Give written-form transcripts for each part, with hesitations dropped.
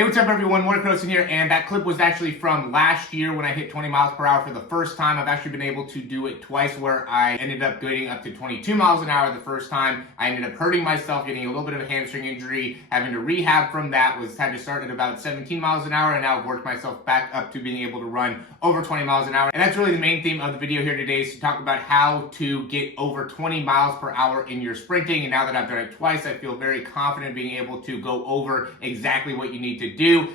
Hey, what's up everyone? Morey Croson here, and that clip was actually from last year when I hit 20 miles per hour for the first time. I've actually been able to do it twice where I ended up getting up to 22 miles an hour the first time. I ended up hurting myself, getting a little bit of a hamstring injury, having to rehab from that, had to start at about 17 miles an hour, and now I've worked myself back up to being able to run over 20 miles an hour. And that's really the main theme of the video here today, is to talk about how to get over 20 miles per hour in your sprinting. And now that I've done it twice, I feel very confident being able to go over exactly what you need to do.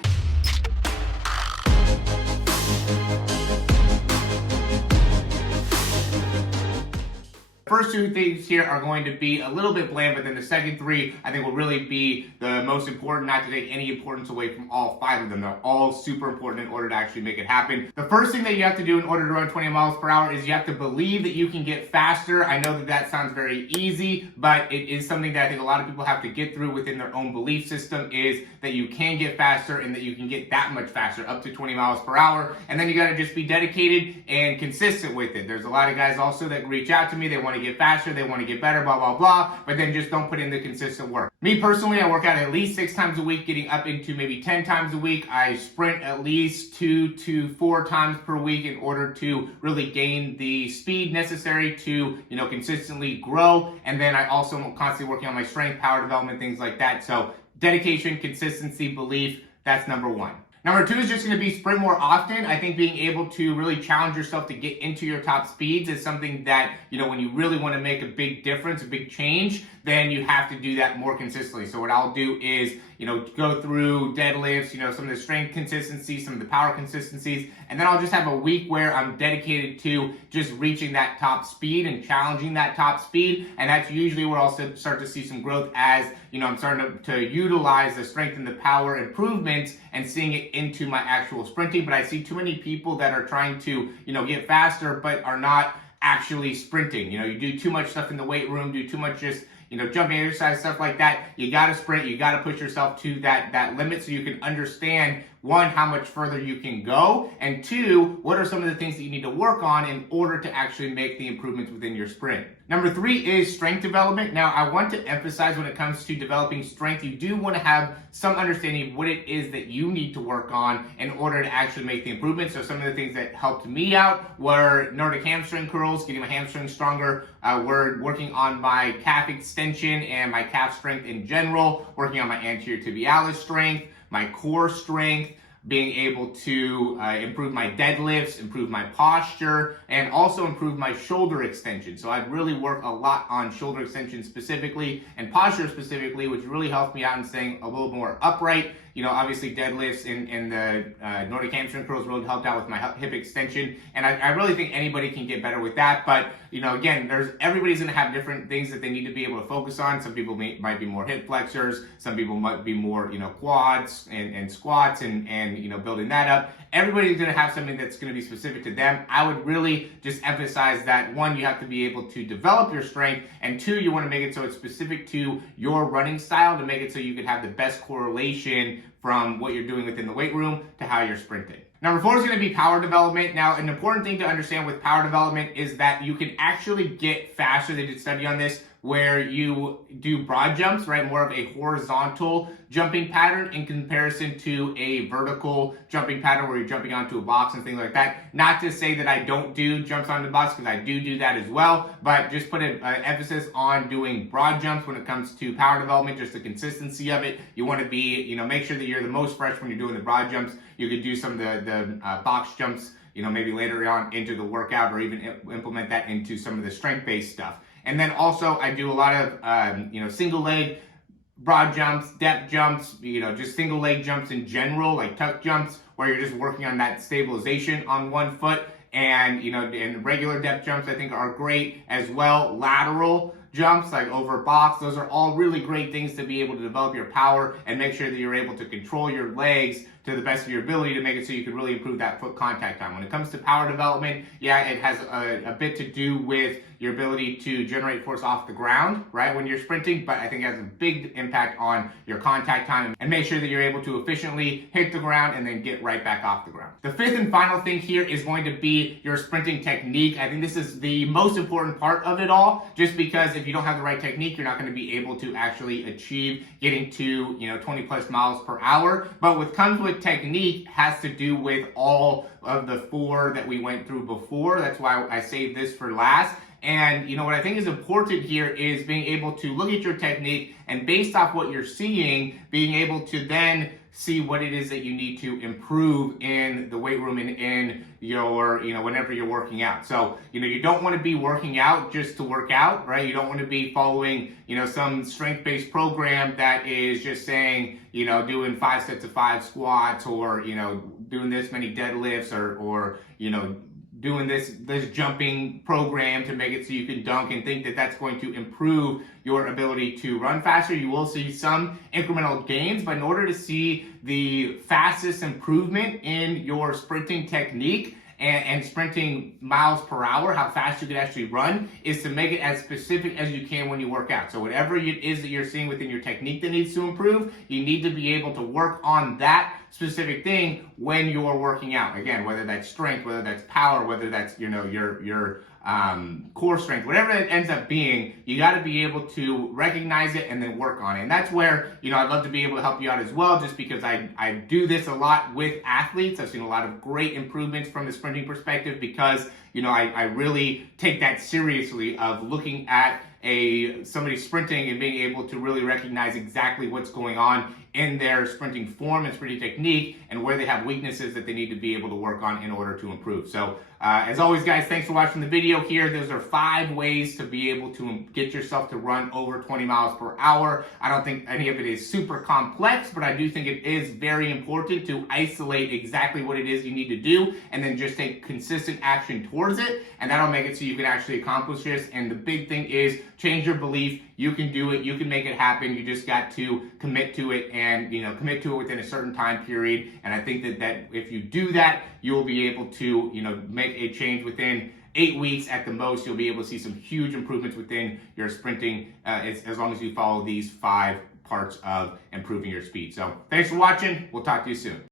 First two things here are going to be a little bit bland, but then the second three I think will really be the most important, not to take any importance away from all five of them. They're all super important in order to actually make it happen. The first thing that you have to do in order to run 20 miles per hour is you have to believe that you can get faster. I know that that sounds very easy, but it is something that I think a lot of people have to get through within their own belief system, is that you can get faster and that you can get that much faster, up to 20 miles per hour. And then you got to just be dedicated and consistent with it. There's a lot of guys also that reach out to me, they want to get faster, they want to get better, blah, blah, blah, but then just don't put in the consistent work. Me personally, I work out at least 6 times a week, getting up into maybe 10 times a week. I sprint at least 2 to 4 times per week in order to really gain the speed necessary to, consistently grow. And then I also am constantly working on my strength, power development, things like that. So dedication, consistency, belief, that's number one. Number two is just going to be sprint more often. I think being able to really challenge yourself to get into your top speeds is something that, when you really want to make a big difference, a big change, then you have to do that more consistently. So what I'll do is, go through deadlifts, some of the strength consistency, some of the power consistencies, and then I'll just have a week where I'm dedicated to just reaching that top speed and challenging that top speed. And that's usually where I'll start to see some growth as, I'm starting to utilize the strength and the power improvements and seeing it into my actual sprinting. But I see too many people that are trying to, get faster, but are not actually sprinting. You do too much stuff in the weight room, do too much just, jumping exercise, stuff like that. You got to sprint. You got to push yourself to that limit so you can understand, one, how much further you can go, and two, what are some of the things that you need to work on in order to actually make the improvements within your sprint. Number 3 is strength development. Now, I want to emphasize when it comes to developing strength, you do want to have some understanding of what it is that you need to work on in order to actually make the improvements. So some of the things that helped me out were Nordic hamstring curls, getting my hamstrings stronger. We're working on my calf extension and my calf strength in general, working on my anterior tibialis strength, my core strength, being able to improve my deadlifts, improve my posture, and also improve my shoulder extension. So I'd really work a lot on shoulder extension specifically and posture specifically, which really helped me out in staying a little more upright. Obviously deadlifts and the Nordic hamstring curls really helped out with my hip extension. And I really think anybody can get better with that. But, again, everybody's going to have different things that they need to be able to focus on. Some people might be more hip flexors. Some people might be more, quads and squats and building that up. Everybody's going to have something that's going to be specific to them. I would really just emphasize that, one, you have to be able to develop your strength, and two, you want to make it so it's specific to your running style to make it so you can have the best correlation from what you're doing within the weight room to how you're sprinting. Number 4 is going to be power development. Now, an important thing to understand with power development is that you can actually get faster. They did a study on this where you do broad jumps, right? More of a horizontal jumping pattern in comparison to a vertical jumping pattern where you're jumping onto a box and things like that. Not to say that I don't do jumps onto the box, because I do that as well, but just put an emphasis on doing broad jumps when it comes to power development, just the consistency of it. You want to be, make sure that you're the most fresh when you're doing the broad jumps. You could do some of the box jumps, maybe later on into the workout, or even implement that into some of the strength-based stuff. And then also I do a lot of, single leg broad jumps, depth jumps, just single leg jumps in general, like tuck jumps, where you're just working on that stabilization on one foot. And, and regular depth jumps I think are great as well. Lateral jumps like over box, those are all really great things to be able to develop your power and make sure that you're able to control your legs to the best of your ability to make it so you can really improve that foot contact time. When it comes to power development, yeah, it has a bit to do with, your ability to generate force off the ground, right, when you're sprinting, but I think it has a big impact on your contact time and make sure that you're able to efficiently hit the ground and then get right back off the ground. The fifth and final thing here is going to be your sprinting technique. I think this is the most important part of it all, just because if you don't have the right technique, you're not going to be able to actually achieve getting to 20 plus miles per hour. But what comes with technique has to do with all of the 4 that we went through before. That's why I saved this for last. And what I think is important here is being able to look at your technique and based off what you're seeing, being able to then see what it is that you need to improve in the weight room and in your, whenever you're working out. So, you don't want to be working out just to work out, right? You don't want to be following, some strength-based program that is just saying, doing 5 sets of 5 squats or, doing this many deadlifts or doing this jumping program to make it so you can dunk and think that that's going to improve your ability to run faster. You will see some incremental gains, but in order to see the fastest improvement in your sprinting technique and sprinting miles per hour, how fast you can actually run, is to make it as specific as you can when you work out. So whatever it is that you're seeing within your technique that needs to improve, you need to be able to work on that specific thing when you're working out. Again, whether that's strength, whether that's power, whether that's your core strength, whatever it ends up being, you got to be able to recognize it and then work on it. And that's where I'd love to be able to help you out as well, just because I do this a lot with athletes. I've seen a lot of great improvements from the sprinting perspective because I really take that seriously of looking at somebody sprinting and being able to really recognize exactly what's going on in their sprinting form and sprinting technique and where they have weaknesses that they need to be able to work on in order to improve. So as always, guys, thanks for watching the video here. Those are 5 ways to be able to get yourself to run over 20 miles per hour. I don't think any of it is super complex, but I do think it is very important to isolate exactly what it is you need to do and then just take consistent action towards it, and that'll make it so you can actually accomplish this. And the big thing is change your belief. You can do it. You can make it happen. You just got to commit to it and, commit to it within a certain time period. And I think that if you do that, you'll be able to, make a change within 8 weeks at the most. You'll be able to see some huge improvements within your sprinting as long as you follow these 5 parts of improving your speed. So thanks for watching. We'll talk to you soon.